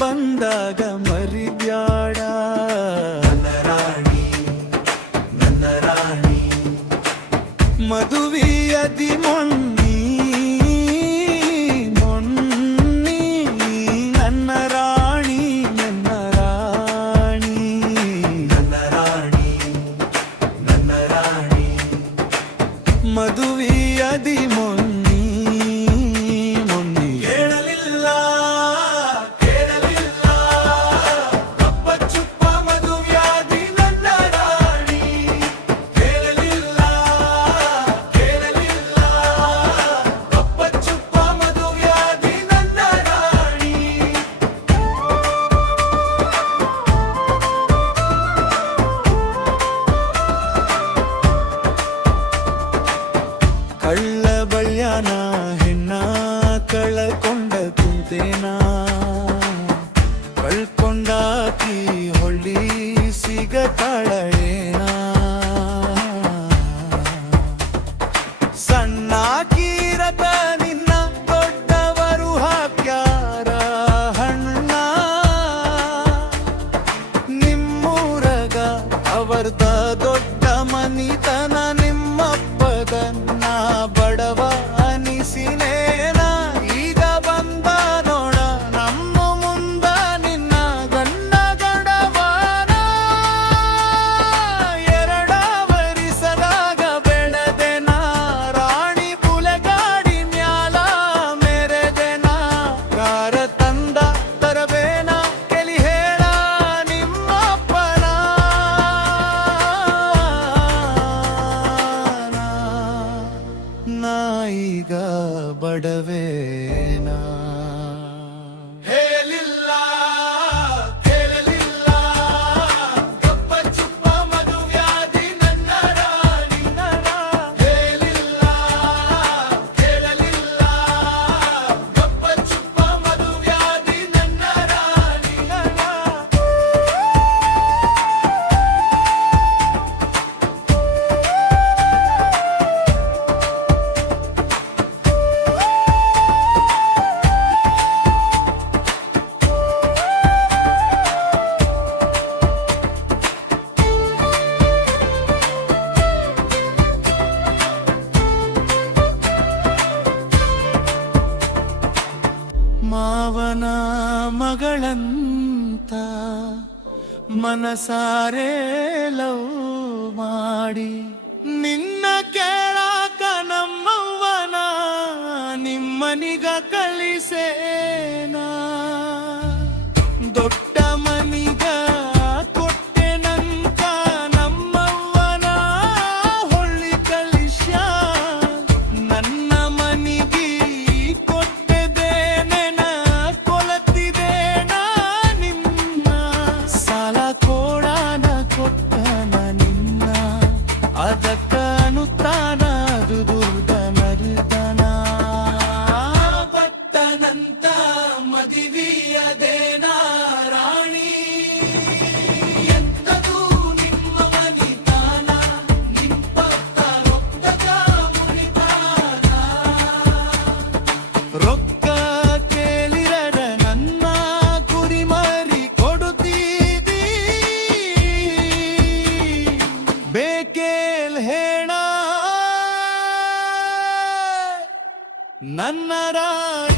ಬಂದಾಗ ಮರಿಬ್ಯಾಡ ನನ್ನ ರಾಣಿ ನನ್ನ ರಾಣಿ ಮದುವೆಯದಿ ಮೊನ್ನಿ ಮೊನ್ನಿ ನನ್ನ ರಾಣಿ ನನ್ನ ರಾಣಿ ನನ್ನ ರಾಣಿ ನನ್ನ ರಾಣಿ ಮದುವೆಯದಿ ಮೊನ್ನಿ ಕಳ್ಳ ಬಳ್ಯಾನ ಹೆಣ್ಣ ಕಳಕೊಂಡ ಕುಂತೇನಾ ಕಳ್ಕೊಂಡಾಕಿ ಹೊಳ್ಳಿ ಸಿಗತಾಳೇನ ಸಣ್ಣಾಕಿರತ ನಿನ್ನ ದೊಡ್ಡವರು ಹಾಕ್ಯಾರ ಹಣ್ಣ ನಿಮ್ಮೂರಗ ಅವರ್ದ ದೊಡ್ಡ ಮನಿತನ ನಿಮ್ಮಪ್ಪದನ್ನ ಬಡವ ಅನಿಸಿನೇನ ಈಗ ಬಂದ ನೋಡ ನಮ್ಮ ಮುಂದ ನಿನ್ನ ಗಂಡ ಗಡವನ ಎರಡ ವರಿಸದಾಗ ಬೆಳೆದೆನ ರಾಣಿ ಪುಲೆಗಾಡಿ ಮ್ಯಾಲ ಮೆರೆದೆನ ಕಾರ ತಂದ ತರಬೇನ ಕೆಲಿ ಹೇಳ ನಿಮ್ಮಪ್ಪನ ನಾಯಿಗ ಬಡವೇನಾ ಹೇಳಿಲ್ಲ ಕೇಳಲಿಲ್ಲ ಗಪ್ಪ ಚುಪ್ಪ ಮದುವ್ಯಾದಿ ನನ್ನ ರಾಣಿ ಹೇಳಿಲ್ಲ ಕೇಳಲಿಲ್ಲ ಗಪ್ಪ ಚುಪ್ಪ ಮದುವ್ಯಾದಿ ನನ್ನ ರಾಣಿ ಮಾವನ ಮಗಳಂತ ಮನಸಾರೆ ಲವ್ ಮಾಡಿ ನಿನ್ನ ಕೇಳಾಕ ನಮ್ಮವ್ವನ ನಿಮ್ಮನಿಗ ಕಳಿಸೇನಾ ದೊಡ್ಡ ಮನಿಗ ಕೊಟ್ಟೆನಂತ ನಮ್ಮವ್ವನ ಹೊಳ್ಳಿ ಕಳಿಸ್ಯ ನನ್ನ ಮನಿಗಿ ಕೊಟ್ಟೆದೇನೆನ ಕೊಲತಿದೇನ ನಿನ್ನ ಸಾಲ ಕೋಡಾನ ಕೊಟ್ಟನ ನಿನ್ನ ಅದಕ್ಕ ಅನುತ್ತಾನ ಅದು ದುರ್ದ ಮರುದನ ಪಟ್ಟನಂತ ಮದುವೆಯದೇನ ರಾಣಿ ಎಂತದು ನಿಮ್ಮ ಮನಿತಾನ ನಿಂಪತ್ತ ರೊಕ್ಕದ ಮುನಿತಾನ ರೊಕ್ಕ ಕೇಳಿರರ ನನ್ನ ಕುರಿ ಮರಿ ಕೊಡುತ್ತೀದಿ ಬೇಕೇಲ್ ಹೇಳ ನನ್ನ ರಾಣಿ